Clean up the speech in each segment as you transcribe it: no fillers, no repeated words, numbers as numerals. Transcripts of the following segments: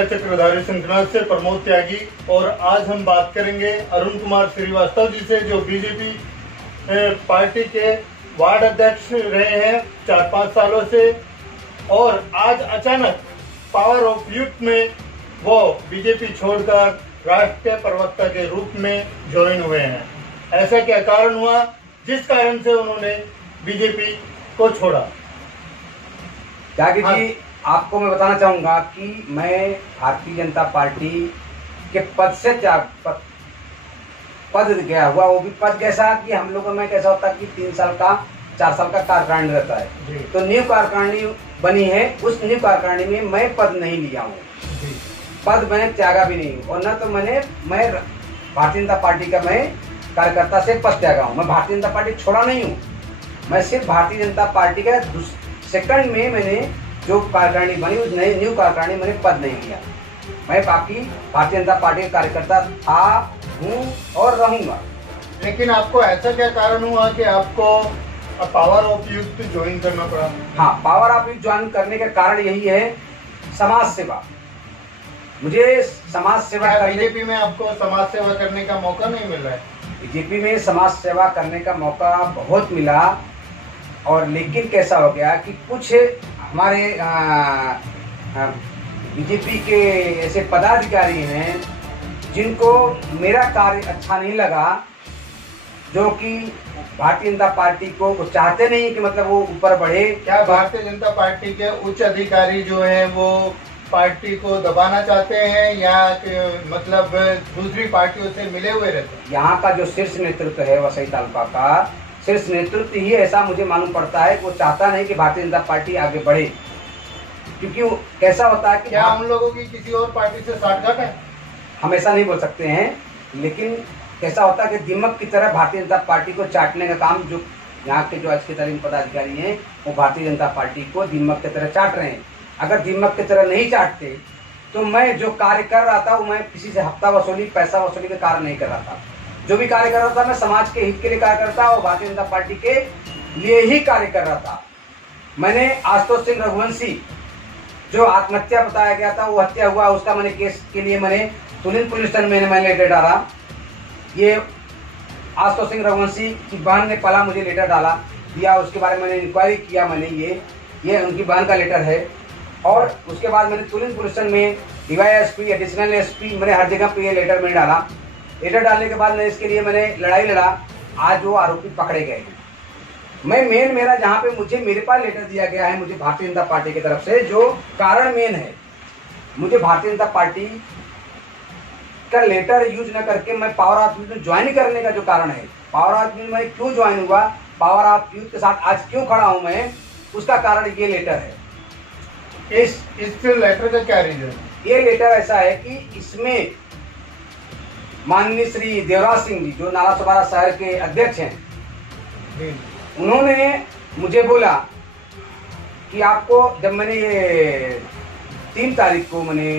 मैं चक्रधारी शंखनाथ से प्रमोद त्यागी। और आज हम बात करेंगे अरुण कुमार श्रीवास्तव जी से, जो बीजेपी पार्टी के वार्ड अध्यक्ष रहे हैं 4-5 सालों से, और आज अचानक पावर ऑफ यूथ में वो बीजेपी छोड़कर राष्ट्रीय प्रवक्ता के रूप में ज्वाइन हुए हैं। ऐसा क्या कारण हुआ जिस कारण से उन्होंने बीजेपी को छोड़ा? त्यागी जी, आपको मैं बताना चाहूँगा कि मैं भारतीय जनता पार्टी के पद से पद गया हुआ, वो भी पद कैसा कि हम लोगों में कैसा होता है कि 3 साल का 4 साल का कार्यकारिणी रहता है, तो न्यू कार्यकारिणी बनी है। उस न्यू कार्यकारिणी में मैं पद नहीं लिया हूँ, पद मैंने त्यागा भी नहीं हूँ, और न तो मैं भारतीय जनता पार्टी का मैं कार्यकर्ता से पद त्यागा हूँ। मैं भारतीय जनता पार्टी छोड़ा नहीं हूँ, मैं सिर्फ भारतीय जनता पार्टी का सेकंड में मैंने जो कार्यकारिणी बनी उस नई न्यू कार्यकारिणी मैंने पद नहीं लिया। मैं बाकी भारतीय जनता पार्टी का कार्यकर्ता था, हूँ और रहूँगा। लेकिन आपको ऐसा क्या कारण हुआ कि आपको पावर ऑफ यूथ ज्वाइन करना पड़ा? हाँ, पावर ऑफ यूथ ज्वाइन करने का कारण यही है, समाज सेवा। मुझे समाज सेवा बीजेपी में आपको समाज सेवा करने का मौका नहीं मिल रहा है? बीजेपी में समाज सेवा करने का मौका बहुत मिला, और लेकिन कैसा हो गया कि कुछ हमारे बीजेपी के ऐसे पदाधिकारी हैं जिनको मेरा कार्य अच्छा नहीं लगा, जो कि भारतीय जनता पार्टी को वो चाहते नहीं कि मतलब वो ऊपर बढ़े। क्या भारतीय जनता पार्टी के उच्च अधिकारी जो हैं वो पार्टी को दबाना चाहते हैं, या मतलब दूसरी पार्टियों से मिले हुए रहते हैं? यहाँ का जो शीर्ष नेतृत्व है वसई तालुका का शीर्ष नेतृत्व ही ऐसा मुझे मालूम पड़ता है, वो चाहता नहीं कि भारतीय जनता पार्टी आगे बढ़े, क्योंकि कैसा होता है कि क्या हम लोगों की किसी और पार्टी से साठगांठ है? हम ऐसा नहीं बोल सकते हैं, लेकिन कैसा होता है कि दीमक की तरह भारतीय जनता पार्टी को चाटने का काम जो यहाँ के जो आज के तरीन पदाधिकारी हैं वो भारतीय जनता पार्टी को दीमक की तरह चाट रहे हैं। अगर दीमक की तरह नहीं चाटते तो मैं जो कार्य कर रहा था वो मैं किसी से हफ्ता वसूली पैसा वसूली का कार्य नहीं कर रहा था। जो भी कार्य कर रहा था मैं समाज के हित के लिए कार्य करता और भारतीय जनता पार्टी के लिए ही कार्य कर रहा था। मैंने आशुतोष सिंह रघुवंशी जो आत्महत्या बताया गया था, वो हत्या हुआ, उसका मैंने केस के लिए मैंने तुरंत पुलिस स्टेशन में मैंने लेटर डाला। ये आशुतोष सिंह रघुवंशी की बहन ने पहला मुझे लेटर डाला दिया, उसके बारे में मैंने इंक्वायरी किया। मैंने ये उनकी बहन का लेटर है, और उसके बाद मैंने तुरंत पुलिस स्टेशन में DYSP एडिशनल SP मैंने हर जगह पे ये लेटर मैंने डाला। लेटर डालने के बाद मैं इसके लिए मैंने लड़ाई लड़ा। आज वो आरोपी पकड़े गए हैं। मैं मेरा जहाँ पे मुझे मेरे पास लेटर दिया गया है मुझे भारतीय जनता पार्टी की तरफ से, जो कारण मेन है, मुझे भारतीय जनता पार्टी का लेटर यूज न करके मैं पावर ऑफ यूथ में ज्वाइन करने का जो कारण है, पावर ऑफ यूथ में क्यों ज्वाइन हुआ, पावर ऑफ यूथ के साथ आज क्यों खड़ा हूँ मैं, उसका कारण ये लेटर है। इस लेटर का क्या रीजन? ये लेटर ऐसा है कि इसमें माननीय श्री देवराज सिंह जी जो नाला सोपारा शहर के अध्यक्ष हैं, उन्होंने मुझे बोला कि आपको, जब मैंने ये 3 तारीख को मैंने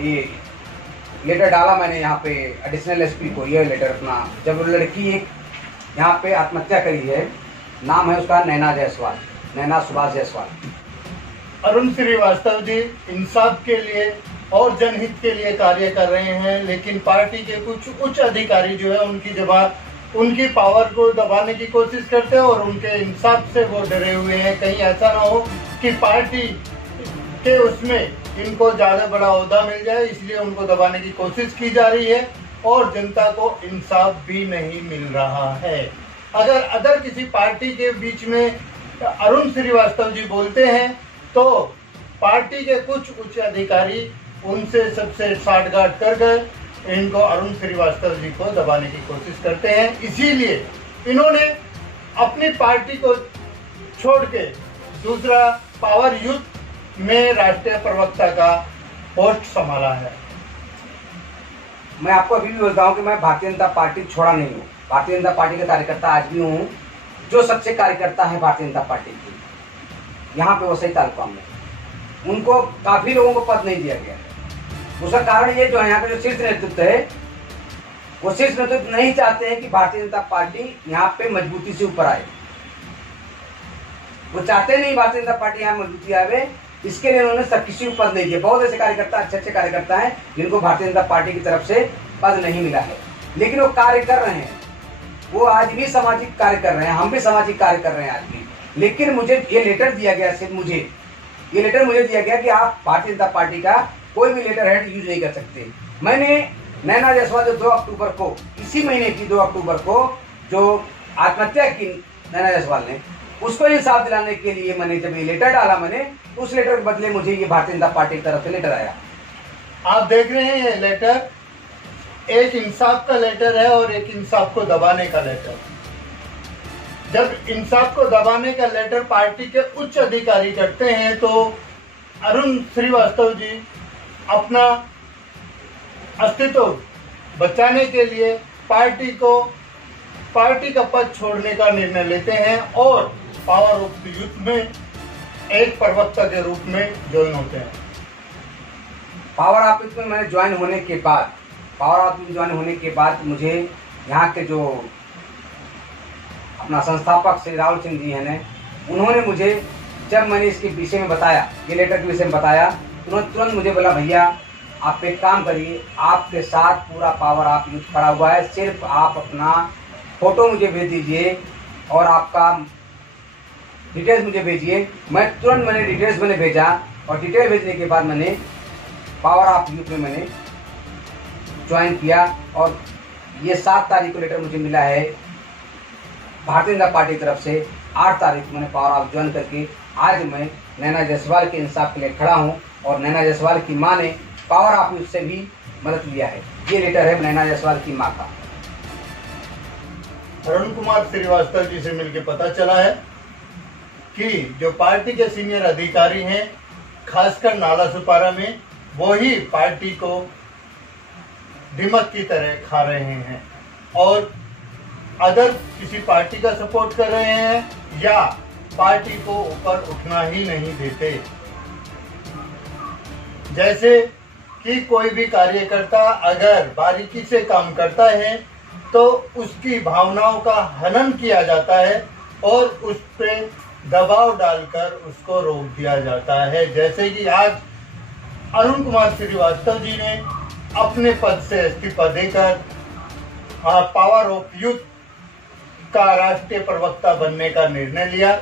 ये लेटर डाला, मैंने यहाँ पे एडिशनल SP को ये लेटर अपना, जब वो लड़की एक यहाँ पे आत्महत्या करी है, नाम है उसका नैना सुभाष जायसवाल। अरुण श्रीवास्तव जी इंसाफ के लिए और जनहित के लिए कार्य कर रहे हैं, लेकिन पार्टी के कुछ उच्च अधिकारी जो है उनकी पावर को दबाने की कोशिश करते हैं, और उनके इंसाफ से वो डरे हुए हैं। कहीं ऐसा ना हो कि पार्टी के उसमें इनको ज़्यादा बड़ा ओहदा मिल जाए, इसलिए उनको दबाने की कोशिश की जा रही है, और जनता को इंसाफ भी नहीं मिल रहा है। अगर किसी पार्टी के बीच में अरुण श्रीवास्तव जी बोलते हैं तो पार्टी के कुछ उच्च अधिकारी उनसे सबसे साठगांठ कर गए इनको अरुण श्रीवास्तव जी को दबाने की कोशिश करते हैं। इसीलिए इन्होंने अपनी पार्टी को छोड़ के दूसरा पावर यूथ में राष्ट्रीय प्रवक्ता का पोस्ट संभाला है। मैं आपको अभी भी बोलता हूँ कि मैं भारतीय जनता पार्टी छोड़ा नहीं हूँ, भारतीय जनता पार्टी का कार्यकर्ता आज भी हूँ। जो सच्चे कार्यकर्ता है भारतीय जनता पार्टी के यहाँ पे वसई तालुका में, उनको काफ़ी लोगों को पद नहीं दिया गया। उसका कारण ये जो है, यहाँ का जो शीर्ष नेतृत्व है, वो शीर्ष नेतृत्व नहीं चाहते हैं कि भारतीय जनता पार्टी यहाँ पे मजबूती से ऊपर आए। वो चाहते नहीं भारतीय जनता पार्टी यहाँ मजबूती आवे, इसके लिए उन्होंने सब किसी को पद नहीं दिया। बहुत ऐसे कार्यकर्ता, अच्छे अच्छे कार्यकर्ता हैं जिनको भारतीय जनता पार्टी की तरफ से पद नहीं मिला है, लेकिन वो कार्य कर रहे हैं। वो आज भी सामाजिक कार्य कर रहे हैं, हम भी सामाजिक कार्य कर रहे हैं आज भी। लेकिन मुझे ये लेटर दिया गया, सिर्फ मुझे ये लेटर मुझे दिया गया कि आप भारतीय जनता पार्टी का कोई भी लेटर हेड यूज नहीं कर सकते। मैंने नैना जायसवाल जो 2 अक्टूबर को, इसी महीने की 2 अक्टूबर को जो आत्महत्या की नैना जायसवाल ने, उसको इंसाफ दिलाने के लिए मैंने जब ये लेटर डाला, मैंने उस लेटर के बदले मुझे ये भारतीय जनता पार्टी की तरफ से लेटर आया। आप देख रहे हैं ये लेटर एक इंसाफ का लेटर है और एक इंसाफ को दबाने का लेटर। जब इंसाफ को दबाने का लेटर पार्टी के उच्च अधिकारी करते हैं तो अरुण श्रीवास्तव जी अपना अस्तित्व बचाने के लिए पार्टी का पद छोड़ने का निर्णय लेते हैं और पावर ऑफ द यूथ में एक प्रवक्ता के रूप में ज्वाइन होते हैं। पावर ऑफ यूथ में मैंने ज्वाइन होने के बाद मुझे यहाँ के जो अपना संस्थापक श्री राहुल सिंह जी हैं, उन्होंने मुझे, जब मैंने इसके विषय में बताया, ये लेटर के विषय में बताया, उन्होंने तुरंत मुझे बोला, भैया आप एक काम करिए, आपके साथ पूरा पावर ऑफ यूथ खड़ा हुआ है, सिर्फ आप अपना फोटो मुझे भेज दीजिए और आपका डिटेल्स मुझे भेजिए। मैंने डिटेल्स भेजा और डिटेल भेजने के बाद मैंने पावर ऑफ यूथ में मैंने ज्वाइन किया और ये 7 तारीख को लेटर मुझे मिला है भारतीय जनता पार्टी की तरफ से। 8 तारीख को मैंने पावर ऑफ ज्वाइन करके आज मैं नैना जायसवाल के इंसाफ के लिए खड़ा हूँ और नैना जायसवाल की माँ ने पावर ऑफ यूथ से भी मदद लिया है। ये लेटर है नैना जायसवाल की माँ का। अरुण कुमार श्रीवास्तव जी से मिलकर पता चला है कि जो पार्टी के सीनियर अधिकारी हैं, खासकर नाला सुपारा में, वो ही पार्टी को दिमक की तरह खा रहे हैं और अदर किसी पार्टी का सपोर्ट कर रहे हैं या पार्टी को ऊपर उठना ही नहीं देते। जैसे कि कोई भी कार्यकर्ता अगर बारीकी से काम करता है तो उसकी भावनाओं का हनन किया जाता है और उस पर दबाव डालकर उसको रोक दिया जाता है। जैसे कि आज अरुण कुमार श्रीवास्तव जी ने अपने पद से इस्तीफा देकर पावर ऑफ यूथ का राष्ट्रीय प्रवक्ता बनने का निर्णय लिया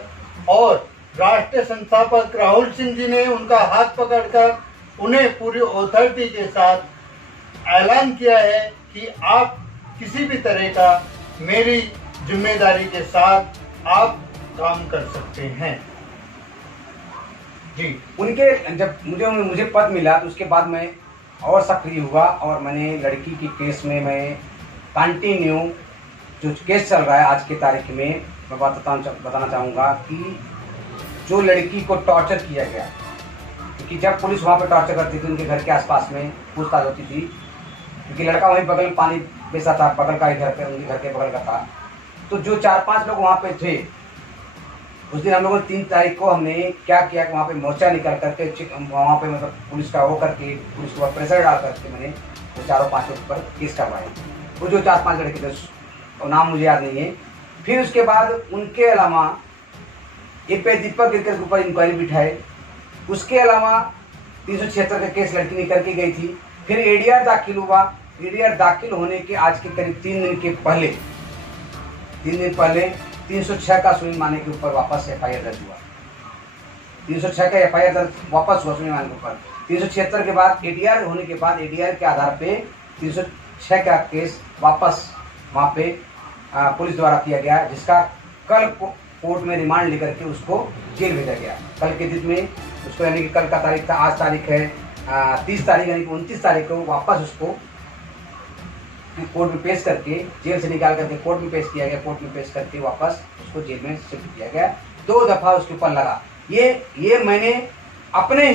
और राष्ट्रीय संस्थापक राहुल सिंह जी ने उनका हाथ पकड़कर उन्हें पूरी ऑथोरिटी के साथ ऐलान किया है कि आप किसी भी तरह का मेरी जिम्मेदारी के साथ आप काम कर सकते हैं। जी, उनके जब मुझे पद मिला तो उसके बाद मैं और सक्रिय हुआ और मैंने लड़की की केस में मैं कंटिन्यू जो केस चल रहा है आज की तारीख में, मैं बताना चाहूँगा कि जो लड़की को टॉर्चर किया गया, क्योंकि जब पुलिस वहाँ पे टॉर्चर करती थी उनके घर के आसपास में पूछताछ होती थी, क्योंकि लड़का वहीं बगल में पानी बेचा था, बगल का ही घर पे, उनके घर के बगल का था। तो जो 4-5 लोग वहाँ पे थे, उस दिन हम लोगों ने 3 तारीख को हमने क्या किया कि वहाँ पे मोर्चा निकल करके वहाँ पे मतलब पुलिस का वो करके, पुलिस को प्रेशर डाल करके मैंने वो 4-5 लोग पर केस करवाए। वो जो 4-5 लड़के थे, और नाम मुझे याद नहीं है। फिर उसके बाद उनके अलावा एक पे दीपक गिरकर के ऊपर इंक्वायरी बिठाए। उसके अलावा 376 का केस लड़की ने करके गई थी। फिर एडीआर दाखिल हुआ। एडीआर दाखिल होने के आज के करीब 3 दिन पहले 306 का सुनील माने के ऊपर वापस एफआईआर दर्ज हुआ। 306 का एफआईआर दर्ज वापस हुआ सुनील माने के ऊपर। 376 के बाद एडीआर होने के बाद एडीआर के आधार पे 306 का केस वापस वहाँ पे पुलिस द्वारा किया गया, जिसका कल कोर्ट में रिमांड लेकर के उसको जेल भेजा गया। कल के दिन में उसको, यानी कि कल का तारीख था, आज तारीख है 30 तारीख, यानी कि 29 तारीख को वापस उसको कोर्ट में पेश करके, जेल से निकाल करके कोर्ट में पेश किया गया। कोर्ट में पेश करके वापस उसको जेल में शिफ्ट किया गया। 2 दफ़ा उसके ऊपर लगा। ये मैंने अपने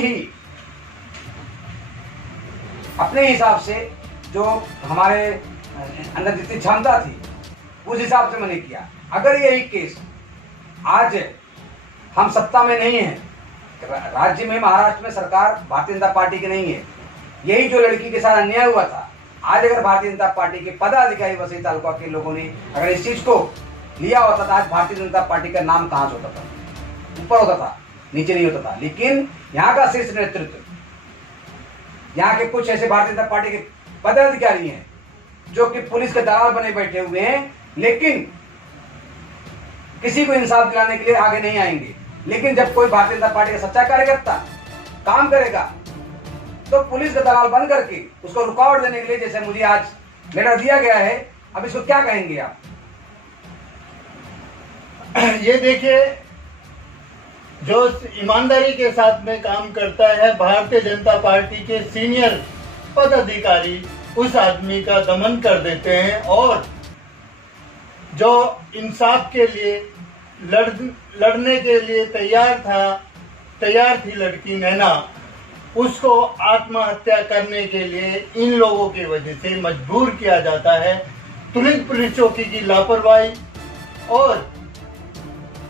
हिसाब से, जो हमारे अंदर जितनी क्षमता थी उस हिसाब से मैंने किया। अगर यही केस आज हम सत्ता में नहीं है, राज्य में, महाराष्ट्र में सरकार भारतीय जनता पार्टी की नहीं है, यही जो लड़की के साथ अन्याय हुआ था, आज अगर भारतीय जनता पार्टी के पदाधिकारी वसई तालुका के लोगों ने अगर इस चीज को लिया होता था, आज भारतीय जनता पार्टी का नाम कहाँ से होता था, ऊपर होता था। नीचे नहीं होता था। लेकिन यहाँ का शीर्ष नेतृत्व, यहाँ के कुछ ऐसे भारतीय जनता पार्टी के पदाधिकारी हैं जो कि पुलिस के दलाल बने बैठे हुए हैं, लेकिन किसी को इंसाफ दिलाने के लिए आगे नहीं आएंगे। लेकिन जब कोई भारतीय जनता पार्टी का सच्चा कार्यकर्ता काम करेगा तो पुलिस का दलाल बन करके उसको रुकावट देने के लिए, जैसे मुझे आज लेटर दिया गया है, अब इसको क्या कहेंगे आप? ये देखिए, जो ईमानदारी के साथ में काम करता है भारतीय जनता पार्टी के सीनियर पदाधिकारी उस आदमी का दमन कर देते हैं, और जो इंसाफ के लिए लड़ने के लिए तैयार थी लड़की नैना, उसको आत्महत्या करने के लिए इन लोगों की वजह से मजबूर किया जाता है। तुरंत पुलिस चौकी की लापरवाही और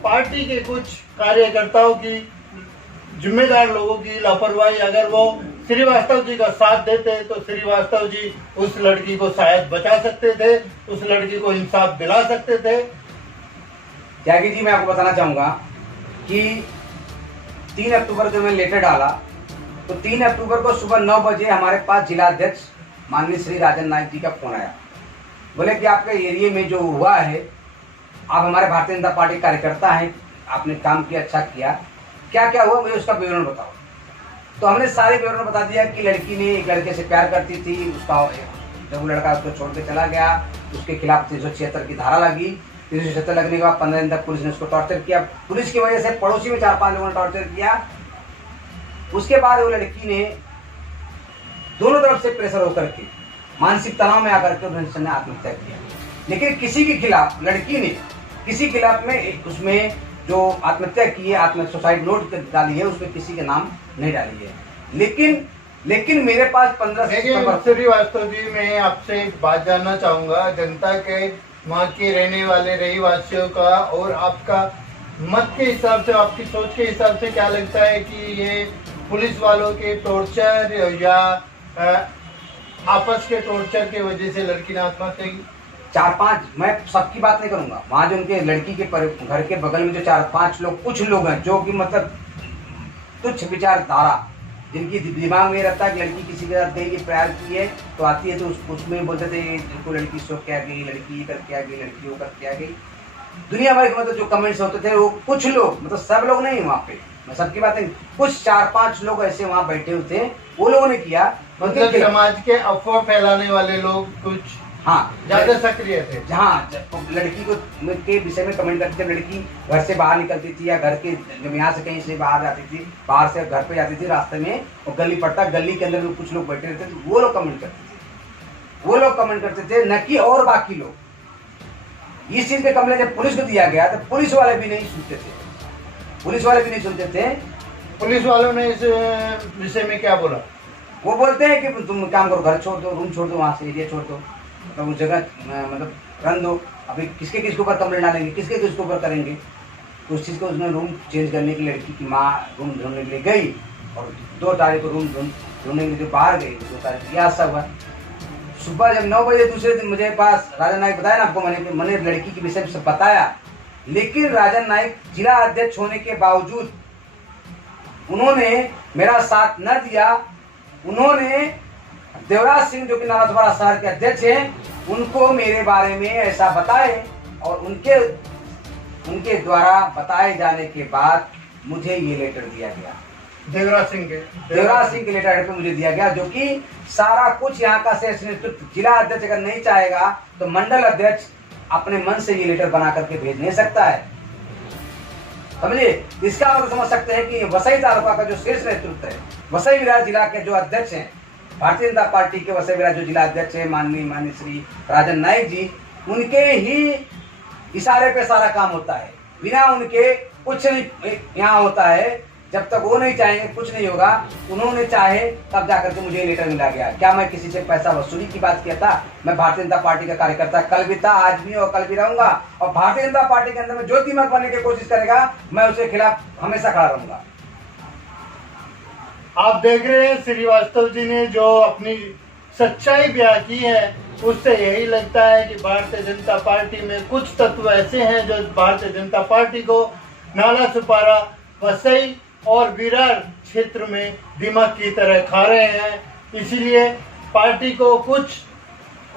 पार्टी के कुछ कार्यकर्ताओं की, जिम्मेदार लोगों की लापरवाही। अगर वो श्रीवास्तव जी का साथ देते तो श्रीवास्तव जी उस लड़की को शायद बचा सकते थे, उस लड़की को इंसाफ दिला सकते थे। त्यागी जी, मैं आपको बताना चाहूंगा कि 3 अक्टूबर को मैं लेटर डाला तो 3 अक्टूबर को सुबह 9 बजे हमारे पास जिला अध्यक्ष माननीय श्री राजन नाइक जी का फोन आया। बोले कि आपके एरिया में जो हुआ है, आप हमारे भारतीय जनता पार्टी कार्यकर्ता हैं, आपने काम किया, अच्छा किया, क्या क्या हुआ मुझे उसका विवरण बताओ। तो हमने सारे विवरण बता दिया कि लड़की ने एक लड़के से प्यार करती थी, उसका जब वो लड़का उसको छोड़ के चला गया, उसके खिलाफ 376 की धारा लगी। 376 लगने के बाद 15 दिन तक पुलिस ने उसको टॉर्चर किया। पुलिस की वजह से पड़ोसी में 4-5 लोगों ने टॉर्चर किया। उसके बाद वो लड़की ने दोनों तरफ से प्रेशर होकर के मानसिक तनाव में आकर के उन्होंने आत्महत्या किया। लेकिन किसी के खिलाफ, लड़की ने किसी खिलाफ में उसमें जो आत्महत्या की है, सुसाइड नोट डाली है, उसमें किसी के नाम नहीं डाली है। लेकिन मेरे पास 15 सितंबर। श्रीवास्तव जी, मैं आपसे एक बात जानना चाहूंगा, जनता के वहाँ के रहने वाले रहीवासियों का और आपका मत के हिसाब से, आपकी सोच के हिसाब से क्या लगता है कि ये पुलिस वालों के टॉर्चर या आपस के टॉर्चर के वजह से लड़की ने आत्महत्या की? 4-5, मैं सबकी बात नहीं करूंगा, वहाँ जो उनके लड़की के घर के बगल में जो 4-5 लोग, कुछ लोग हैं जो कि मतलब तुच्छ विचारधारा, जिनकी दिमाग में रहता है कि लड़की किसी के साथ गई, प्यार की है तो आती है तो उसमें बोलते थे जिनको लड़की सो क्या गई, लड़की ये कर क्या गई, लड़की वो कर क्या गई। दुनिया भर के मतलब जो कमेंट्स होते थे वो कुछ लोग, मतलब सब लोग नहीं वहाँ पे, मैं सबकी बात नहीं, कुछ 4-5 लोग ऐसे वहाँ बैठे हुए थे, वो लोगों ने किया। मतलब समाज के अफवाह फैलाने वाले लोग कुछ ज्यादा सक्रिय थे, जहाँ लड़की को के विषय में कमेंट करते थे। लड़की घर से बाहर निकलती थी या घर के जब यहाँ से कहीं से बाहर जाती थी, बाहर से घर पे जाती थी, रास्ते में वो गली पड़ता, गली के अंदर में कुछ लोग बैठे रहते थे, वो लोग कमेंट करते थे, न कि और बाकी लोग। इस चीज के कमले जब पुलिस को दिया गया तो पुलिस वाले भी नहीं सुनते थे। पुलिस वालों ने इस विषय में क्या बोला? वो बोलते हैं कि तुम काम करो, घर छोड़ दो, रूम छोड़ दो, वहाँ से एरिया छोड़ दो, तो उस जगह मतलब रन दो। अभी किसके ऊपर कंप्लेंट डालेंगे, किसके ऊपर करेंगे। तो उस चीज़ को उसने रूम चेंज करने के लिए लड़की की माँ रूम ढूंढने के लिए गई और 2 तारीख को रूम ढूंढने के लिए जो बाहर गई, 2 तारीख यह सब हुआ। सुबह जब 9 बजे दूसरे दिन मुझे पास राजन नाइक बताया ना आपको, मैंने लड़की के विषय में सब बताया। लेकिन राजन नाइक जिला अध्यक्ष होने के बावजूद उन्होंने मेरा साथ न दिया। उन्होंने देवराज सिंह जो कि नारायणपुरा शहर के अध्यक्ष हैं, उनको मेरे बारे में ऐसा बताए और उनके द्वारा बताए जाने के बाद मुझे ये लेटर दिया गया। देवराज सिंह के लेटर पे मुझे दिया गया, जो कि सारा कुछ यहाँ का शीर्ष नेतृत्व, जिला अध्यक्ष अगर नहीं चाहेगा तो मंडल अध्यक्ष अपने मन से ये लेटर बना करके भेज नहीं सकता है। समझिए, इसका मतलब समझ सकते हैं कि वसई तालुका का जो शीर्ष नेतृत्व है, वसई विरार जिला के जो अध्यक्ष हैं, भारतीय जनता पार्टी के वसई विरार जो जिला अध्यक्ष है माननीय श्री राजन नाइक जी, उनके ही इशारे पे सारा काम होता है। बिना उनके कुछ नहीं यहाँ होता है। जब तक वो नहीं चाहेंगे कुछ नहीं होगा। उन्होंने चाहे तब जाकर के मुझे लेटर मिला गया। क्या मैं किसी से पैसा वसूली की बात किया था? मैं भारतीय जनता पार्टी का कार्यकर्ता कल भी था, आज भी और कल भी रहूंगा। और भारतीय जनता पार्टी के अंदर में जो दिमाग बनने की कोशिश करेगा, मैं उसके खिलाफ हमेशा खड़ा रहूंगा। आप देख रहे हैं श्रीवास्तव जी ने जो अपनी सच्चाई बयां की है, उससे यही लगता है कि भारतीय जनता पार्टी में कुछ तत्व ऐसे हैं जो भारतीय जनता पार्टी को नाला सुपारा, वसई और विरार क्षेत्र में दिमाग की तरह खा रहे हैं। इसीलिए पार्टी को कुछ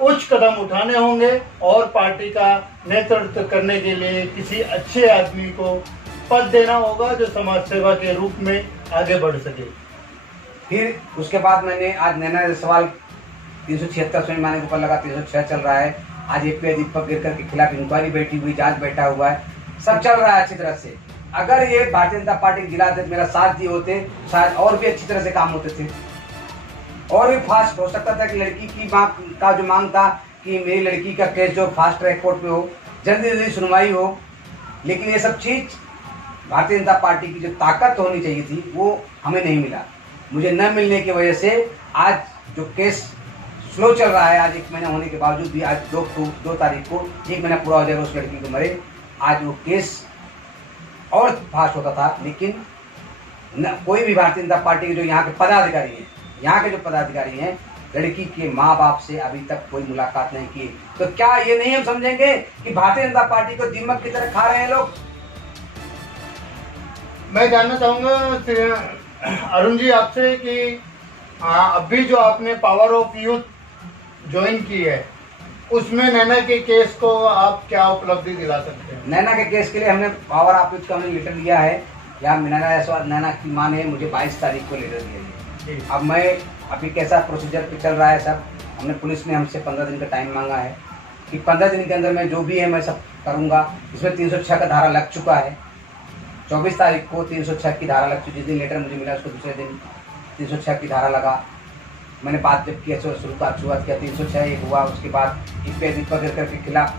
उच्च कदम उठाने होंगे और पार्टी का नेतृत्व करने के लिए किसी अच्छे आदमी को पद देना होगा जो समाज सेवा के रूप में आगे बढ़ सके। फिर उसके बाद मैंने आज नैना जायसवाल 376 स्वाभिमानी के ऊपर लगा 306 चल रहा है। आज एपीआई दीपक गिरकर के खिलाफ इंक्वायरी बैठी हुई, जांच बैठा हुआ है, सब चल रहा है अच्छी तरह से। अगर ये भारतीय जनता पार्टी के जिला अध्यक्ष मेरा साथ दिए होते शायद और भी अच्छी तरह से काम होते थे और भी फास्ट हो सकता था कि लड़की की मांग का जो मांग था कि मेरी लड़की का केस जो फास्ट ट्रैक कोर्ट में हो, जल्दी जल्दी सुनवाई हो। लेकिन ये सब चीज़ भारतीय जनता पार्टी की जो ताकत होनी चाहिए थी वो हमें नहीं मिला। मुझे न मिलने की वजह से आज जो केस स्लो चल रहा है, आज 1 महीना होने के बावजूद भी आज 2 तारीख को 1 महीना पूरा हो जाएगा उस लड़की को मरे। आज वो केस और फास्ट होता था, लेकिन न कोई भी भारतीय जनता पार्टी के जो यहाँ के पदाधिकारी हैं लड़की के माँ बाप से अभी तक कोई मुलाकात नहीं की। तो क्या ये नहीं हम समझेंगे कि भारतीय जनता पार्टी को दीमक की तरह खा रहे हैं लोग? मैं जानना चाहूँगा अरुण जी आपसे कि अभी जो आपने पावर ऑफ यूथ ज्वाइन की है उसमें नैना के केस को आप क्या उपलब्धि दिला सकते हैं? नैना के केस के लिए हमने पावर ऑफ यूथ का हमने लेटर दिया है। या नैना जायसवाल नैना की माँ ने मुझे 22 तारीख को लेटर दिया है। अब मैं अभी कैसा प्रोसीजर पे चल रहा है सब, हमने पुलिस ने हमसे 15 दिन का टाइम मांगा है कि 15 दिन के अंदर मैं जो भी है मैं सब करूँगा। इसमें 306 का धारा लग चुका है। 24 तारीख को 306 की धारा लग चुकी। जिस दिन लेटर मुझे मिला उसको दूसरे दिन 306 की धारा लगा। मैंने बात जब किया शुरुआत किया 306 एक हुआ। उसके बाद एपीआई दीपक गिरकर के खिलाफ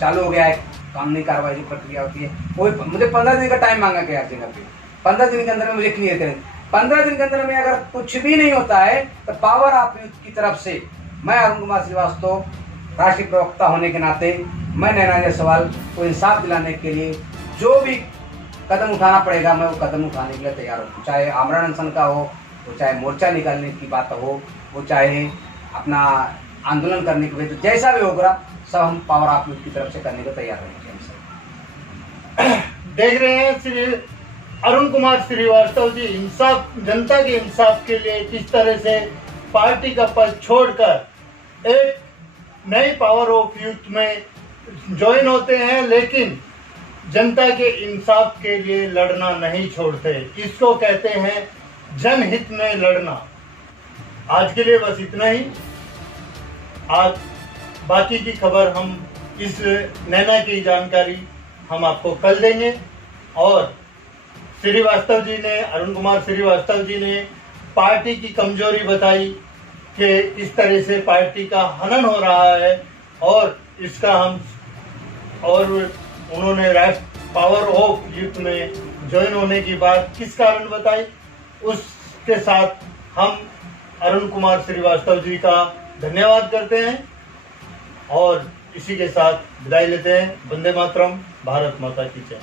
चालू हो गया है कानूनी कार्रवाई की प्रक्रिया होती है। कोई मुझे 15 दिन का टाइम मांगा गया हर जगह पे। 15 दिन के अंदर में मुझे क्लियर करें। 15 दिन के अंदर में अगर कुछ भी नहीं होता है तो पावर ऑफ यूथ की तरफ से मैं अरुण कुमार श्रीवास्तव राष्ट्रीय प्रवक्ता होने के नाते मैं नैना जायसवाल को इंसाफ दिलाने के लिए जो भी कदम उठाना पड़ेगा मैं वो कदम उठाने के लिए तैयार हूँ। चाहे आमरण अनशन का हो, वो चाहे मोर्चा निकालने की बात हो, वो चाहे अपना आंदोलन करने की वजह, जैसा भी होगा सब हम पावर ऑफ यूथ की तरफ से करने को तैयार रहेंगे। देख रहे हैं श्री अरुण कुमार श्रीवास्तव जी इंसाफ, जनता के इंसाफ के लिए किस तरह से पार्टी का पद छोड़कर एक नई पावर ऑफ यूथ में ज्वाइन होते हैं, लेकिन जनता के इंसाफ के लिए लड़ना नहीं छोड़ते। इसको कहते हैं जनहित में लड़ना। आज के लिए बस इतना ही। आज बाकी की खबर हम इस नैना की जानकारी हम आपको कल देंगे। और श्रीवास्तव जी ने, अरुण कुमार श्रीवास्तव जी ने पार्टी की कमजोरी बताई कि इस तरह से पार्टी का हनन हो रहा है और इसका हम, और उन्होंने राष्ट्र पावर ऑफ यूथ में ज्वाइन होने की बात किस कारण बताई, उसके साथ हम अरुण कुमार श्रीवास्तव जी का धन्यवाद करते हैं और इसी के साथ विदाई लेते हैं। वंदे मातरम, भारत माता की जय।